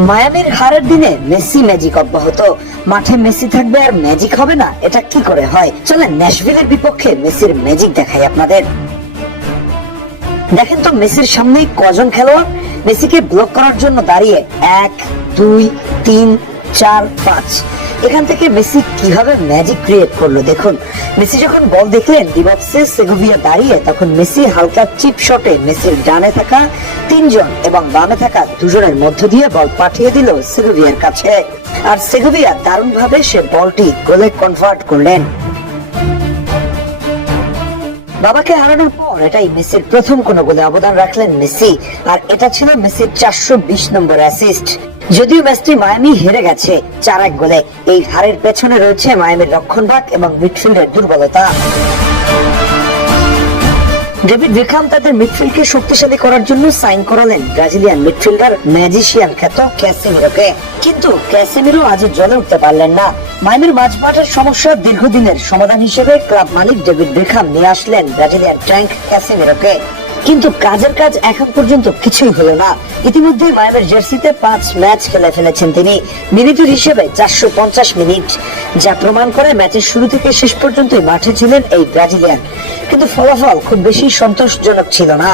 মায়ামির হারের দিনে Messi magic অব্যাহত। মাঠে মেসি থাকবে আর ম্যাজিক হবে না, এটা কি করে হয়? চলেন ন্যাশভিলের বিপক্ষে মেসির ম্যাজিক দেখাই আপনাদের। দেখেন তো মেসির সামনে কজন খেলোয়াড় মেসিকে ব্লক করার জন্য দাঁড়িয়ে, 1 2 3 4 5। এখান থেকে মেসি কিভাবে ম্যাজিক ক্রিয়েট করলো দেখুন। মেসি যখন বল দেখলেন ডি বক্সে সেগোভিয়া দাঁড়িয়ে, তখন মেসি হালকা চিপ শটে মেসির ডানে থাকা 3 জন এবং বামে থাকা 2 জনের মধ্য দিয়ে বল পাঠিয়ে দিল সেগোভিয়ার কাছে। আর সেগোভিয়া দারুণ ভাবে সে বলটি গোলে কনভার্ট করলেন। বাবাকে হারানোর পর এটাই মেসির প্রথম কোন গোলে অবদান রাখলেন মেসি, আর এটা ছিল মেসির 420 নম্বর অ্যাসিস্ট। যদিও ম্যাচটি মায়ামি হেরে গেছে 4-1 গোলে, এই হারের পেছনে রয়েছে মায়ামির রক্ষণভাগ এবং মিডফিল্ডের দুর্বলতা। ডেভিড বেকহাম তাদের মিডফিল্ডকে শক্তিশালী করার জন্য সাইন করালেন ব্রাজিলিয়ান মিডফিল্ডার ম্যাজিশিয়ান খ্যাত ক্যাসেমিরোকে, কিন্তু ক্যাসেমিরো আজ জ্বলে উঠতে পারলেন না। মায়ামির মাঝমাঠের সমস্যা দীর্ঘদিনের সমাধান হিসেবে ক্লাব মালিক ডেভিড বেকহাম নিয়ে আসলেন ব্রাজিলিয়ান ট্যাঙ্ক ক্যাসেমিরোকে, কিন্তু কাজের কাজ এখন পর্যন্ত কিছুই হলো না। ইতিমধ্যে মায়ামির জার্সিতে 5 ম্যাচ খেলে ফেলেছেন তিনি, মিনিটের হিসেবে 450 মিনিট, যা প্রমাণ করে ম্যাচের শুরু থেকে শেষ পর্যন্তই মাঠে ছিলেন এই ব্রাজিলিয়ান। কিন্তু ফলাফল খুব বেশি সন্তোষজনক ছিল না।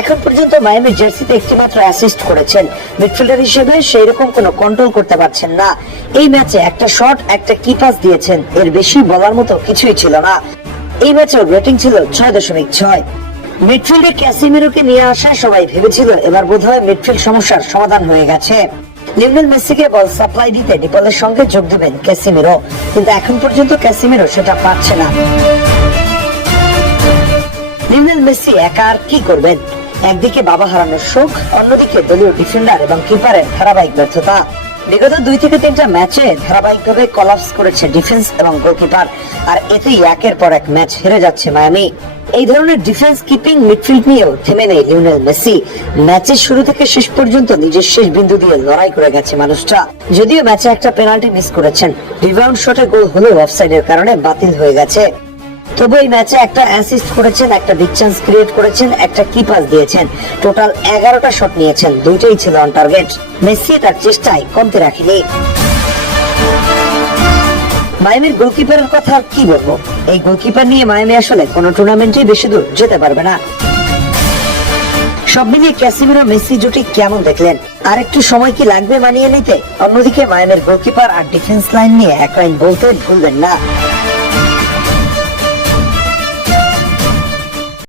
এখন পর্যন্ত মায়ামির জার্সিতে একটিমাত্র অ্যাসিস্ট করেছেন, মিডফিল্ডার হিসেবে সেই রকম কোনো কন্ট্রোল করতে পারছেন না। এই ম্যাচে একটা শট, একটা কি পাস দিয়েছেন, এর বেশি বলার মতো কিছুই ছিল না। এই ম্যাচের রেটিং ছিল 6.6। মিডফিল্ডে ক্যাসেমিরোকে নিয়ে আসা সবাই ভেবেছিল এবার বোধহয় মিডফিল্ড সমস্যার সমাধান হয়ে গেছে। লিওনেল মেসিকে বল সাপ্লাই দিতে ডিপলের সঙ্গে যোগ দেবেন ক্যাসেমিরো, কিন্তু এখন পর্যন্ত ক্যাসেমিরো সেটা পারছে না। লিওনেল মেসি একা আর কি করবেন? একদিকে বাবা হারানোর শোক, অন্যদিকে দলীয় ডিফেন্ডার এবং কিপারের ধারাবাহিক ব্যর্থতা। বিগত 2 থেকে 3টা ম্যাচে ধারাবাহিকভাবে কলাপস করেছে ডিফেন্স এবং গোলকিপার, আর এতেই একের পর এক ম্যাচ হেরে যাচ্ছে মায়ামি। এই ধরনের ডিফেন্স কিপিং মিডফিল্ড নিয়েও থেমে নেই লিওনেল মেসি। ম্যাচের শুরু থেকে শেষ পর্যন্ত নিজের শেষ বিন্দু দিয়ে লড়াই করে গেছে মানুষটা। যদিও ম্যাচে একটা পেনাল্টি মিস করেছেন, রিবাউন্ড শটে গোল হলেও অফসাইডের কারণে বাতিল হয়ে গেছে। তবে এই ম্যাচে একটা অ্যাসিস্ট করেছেন, একটা বিগ চান্স ক্রিয়েট করেছেন, একটা কি পাস দিয়েছেন, টোটাল 11টা শট নিয়েছেন, 2টাই ছিল অন টার্গেট। মেসি তার চেষ্টায় কমতে রাখেনি। মায়ামির গোলকিপারের কথা আর কি বলবো, এই গোলকিপার নিয়ে মায়ামি আসলে কোনো টুর্নামেন্টে বেশি দূর যেতে পারবে না। সব মিলিয়ে ক্যাসেমিরো মেসি জুটি কেমন দেখলেন? আর একটু সময় কি লাগবে মানিয়ে নিতে? অন্যদিকে মায়ামির গোলকিপার আর ডিফেন্স লাইন নিয়ে এক লাইন বলতে ভুলবেন না।